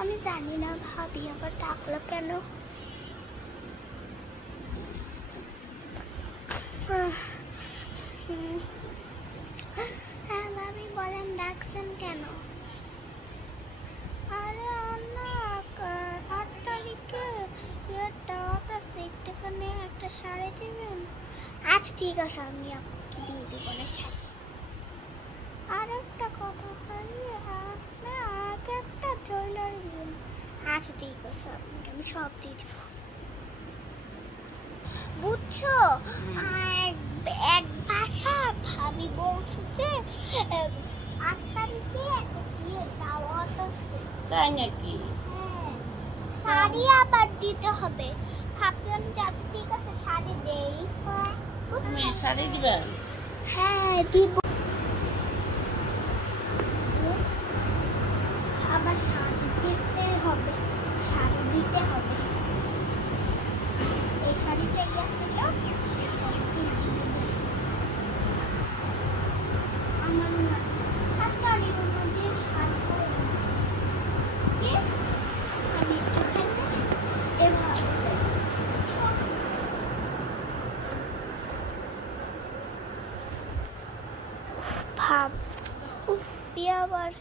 আমি জানি না ভাবি আবার ডাকলো কেন। হ্যাঁ ভাবি বলেন, ডাকছেন কেন? আরে না 8 তারিখে দাওয়াত আছে, একটুখানি একটা শাড়ি দিবেন। আচ্ছা ঠিক আছে, আমি আপনাকে দিয়ে দেবো না শাড়ি। আর একটা কথা ভাবি, আপনি আগে একটা জুয়েলারি দিবেন। আচ্ছা ঠিক আছে, আপনাকে আমি সব দিয়ে দেবো, বুঝছো? এক ভাষা ভাবি বলছে যে 8 তারিখে দাওয়াত আছে। তাই নাকি? হ্যাঁ, শাড়ি আবার দিতে হবে। ভাবলাম যে আচ্ছা ঠিক আছে শাড়ি দেই। তুমি শাড়ি দিবেন? হ্যাঁ দিব। আবার শাড়ি দিতে হবে, শাড়ি দিতে হবে। এই শাড়িটা গেছিল, এই শাড়িটা দিয়ে দেব। আমার শাড়ির মধ্যে শাড়ি পরে আমি একটুখানি এভাবে যাই। ভাব আবার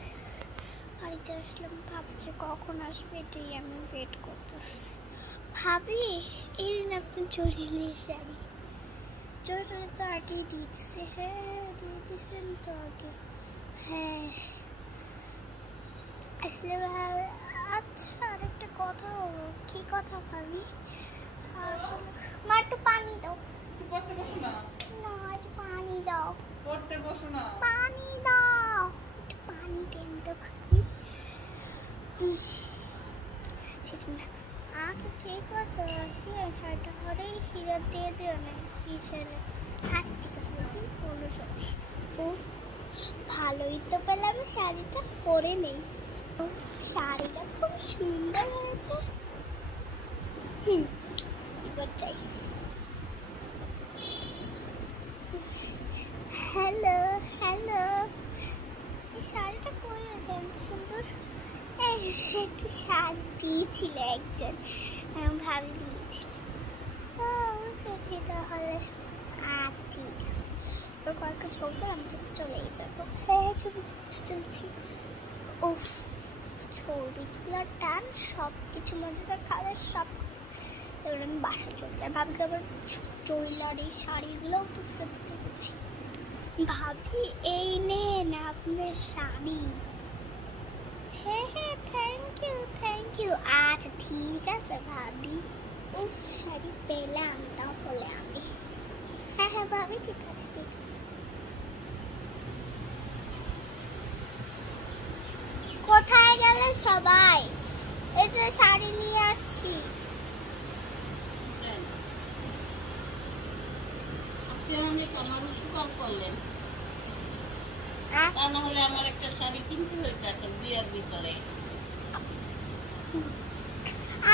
বাড়িতে আসলাম, ভাবছি কখন আসবে, এটাই আমি ওয়েট করতেছি। ভাবি এই দিন আপনি চড়িয়ে শাড়ি চড়ে তো আগেই দিয়ে দিচ্ছে। হ্যাঁ দিয়ে দিচ্ছেন তো আগে। হ্যাঁ আসলে আচ্ছা আরেকটা কথা বলবো। কি কথা ভাবি? মা একটু পানি দাও। পড়তে বসো না। না একটু পানি দাও। পড়তে বসো না। পানি দাও, একটু পানি দেন তো ভাবি। সেটা না, আচ্ছা ঠিক আছে, হীরা ছাড়টা ঘরেই হীরা দিয়ে দিও না হিসেবে। আচ্ছা ঠিক আছে ভাবি, কোনো সমস্যা। উফ ভালোই তো পেলাম, শাড়িটা পরে নেই। শাড়িটা খুব সুন্দর হয়েছে। এবার যাই। হ্যালো হ্যালো, এই শাড়িটা পরে আছে এত সুন্দর। এই একটা শাড়ি দিয়েছিল একজন, ভাবি দিয়েছিল। বুঝেছি তাহলে। আচ্ছা ঠিক আছে, ওর কয়েকটা ছবি তো আমি জাস্ট চলেই যাবো। হ্যাঁ ছবি চলছি। উফ ছবি তোলার টান, সব কিছু মধ্যে খাবার সব। এবার আমি বাসায় চলে যাই। ভাবিকে আবার জুয়েলারি শাড়িগুলো তো ফেরত দিতে চাই। ভাবি এই নেন আপনার শাড়ি। হ্যাঁ হ্যাঁ থ্যাংক ইউ থ্যাংক ইউ। আচ্ছা ঠিক আছে ভাবি। উফ শাড়ি পেলাম তাহলে আমি। হ্যাঁ হ্যাঁ ভাবি ঠিক আছে ঠিক আছে। কোথায় গেলে সবাই? এই যে শাড়ি নিয়ে আসছি। আপনি অনেক আমার উপকার করলেন। তা না হলে আমার একটা শাড়ি কিনতে হইতো এখন বিয়ের ভিতরে।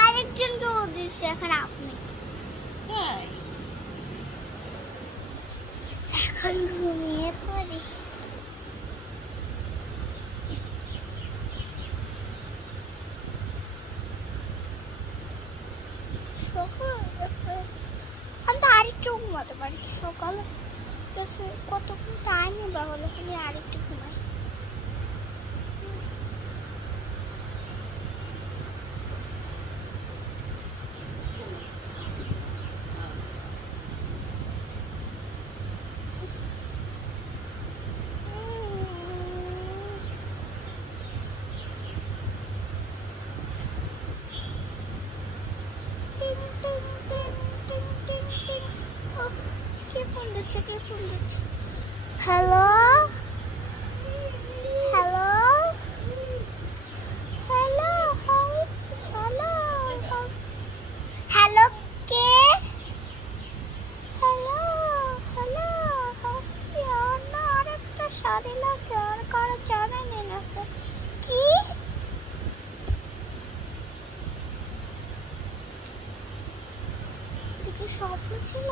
আরেকজনকে দিচ্ছে, এখন আপনি। তাই এখন ঘুমিয়ে পড়ি। আমি তো আরেকটু ঘুমাতে পারি সকালে, কতক্ষণ টাইমে বা হলো খালি আরেকটু ঘুমাই। Hello hello hello hello hello কে? হ্যালো হ্যালো না আরেকটা শাড়ি লাগে, আর কারো জানাই না স্যার। কি স্বপ্ন ছিল?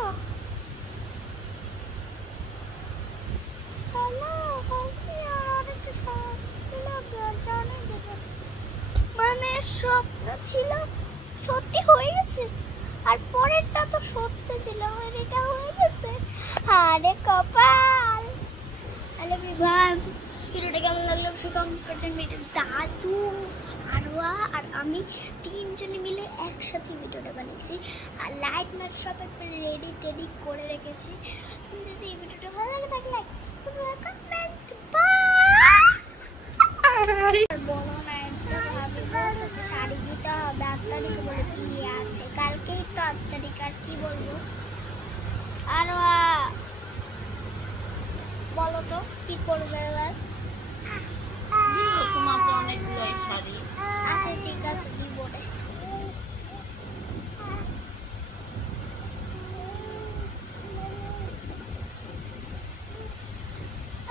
মানে স্বপ্ন ছিল সত্যি হয়ে গেছে, আর পরেরটা তো সত্যি ছিল আর এটা হয়ে গেছে। আরে কপাল। হ্যালো ভিউয়ার্স, ভিডিওটা কেমন লাগলো অবশ্যই কমেন্ট করবেন। ভিডিও দাদু আরোয়া আর আমি তিনজনে মিলে একসাথে ভিডিওটা বানিয়েছি, আর লাইট ম্যাট সব একবার রেডি টেডি করে রেখেছি। যদি এই ভিডিওটা ভালো লাগে তাহলে লাইক কমেন্ট বলো না, একটা ভাবি বলছে শাড়ি দিতে হবে 8 তারিখে বলে বিয়ে আছে, কালকেই তো 8 তারিখ, আর কি বলবো। আরোয়া বলো তো কি করবে এবার? তোমাকে অনেকগুলো শাড়ি। আচ্ছা ঠিক আছে দিব রে।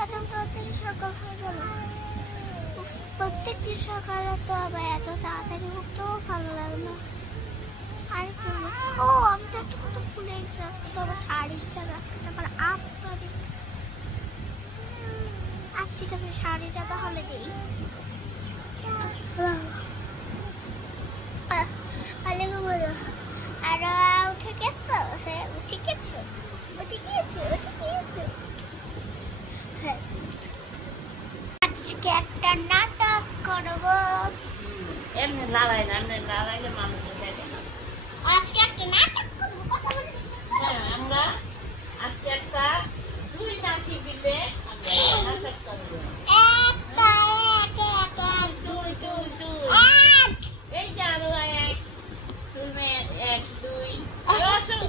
আচ্ছা তাড়াতাড়ি সকাল হয়ে গেল। প্রত্যেকদিন সকালে তো আবার এত তাড়াতাড়ি উঠতেও ভালো লাগে না। আর ও আমি তো একটা কথা ভুলে গেছি, আজকে তো আবার শাড়িটা, আজকে তো আবার 8 তারিখ। আজ ঠিক আছে শাড়িটা তাহলে দিই। ভালো বলো। আর উঠে গেছো? হ্যাঁ উঠে গেছো, উঠে গিয়েছো, উঠে গিয়েছো। হ্যাঁ আজকে একটা নাটক করবো। এমনি লড়াই না, এমনি লড়াইলে মানুষ দেখে না। আজকে একটা নাটক করবো, কথা বলি। হ্যাঁ, আমরা আজকে একটা 2 নাতি মিলে আমরা নাটক করবো। একটা এক এক এক 2 2 2 এক। এই যে আরো 1 তুমি 1 2 আসো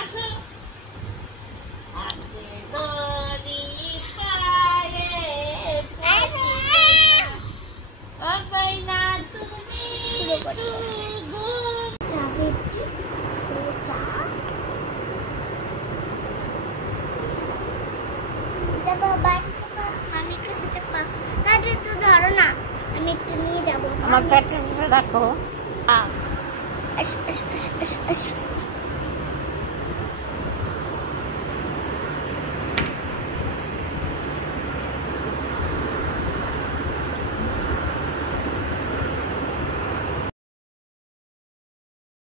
আসো হাতে দড়ি পায়ে ও বাইনা তুমি যাবে যাবো বাচ্চা আমি একটু সেটা পা না তো ধরো না, আমি একটু নিয়ে যাবো। আমার পেটে রাখো। আস আস আস আস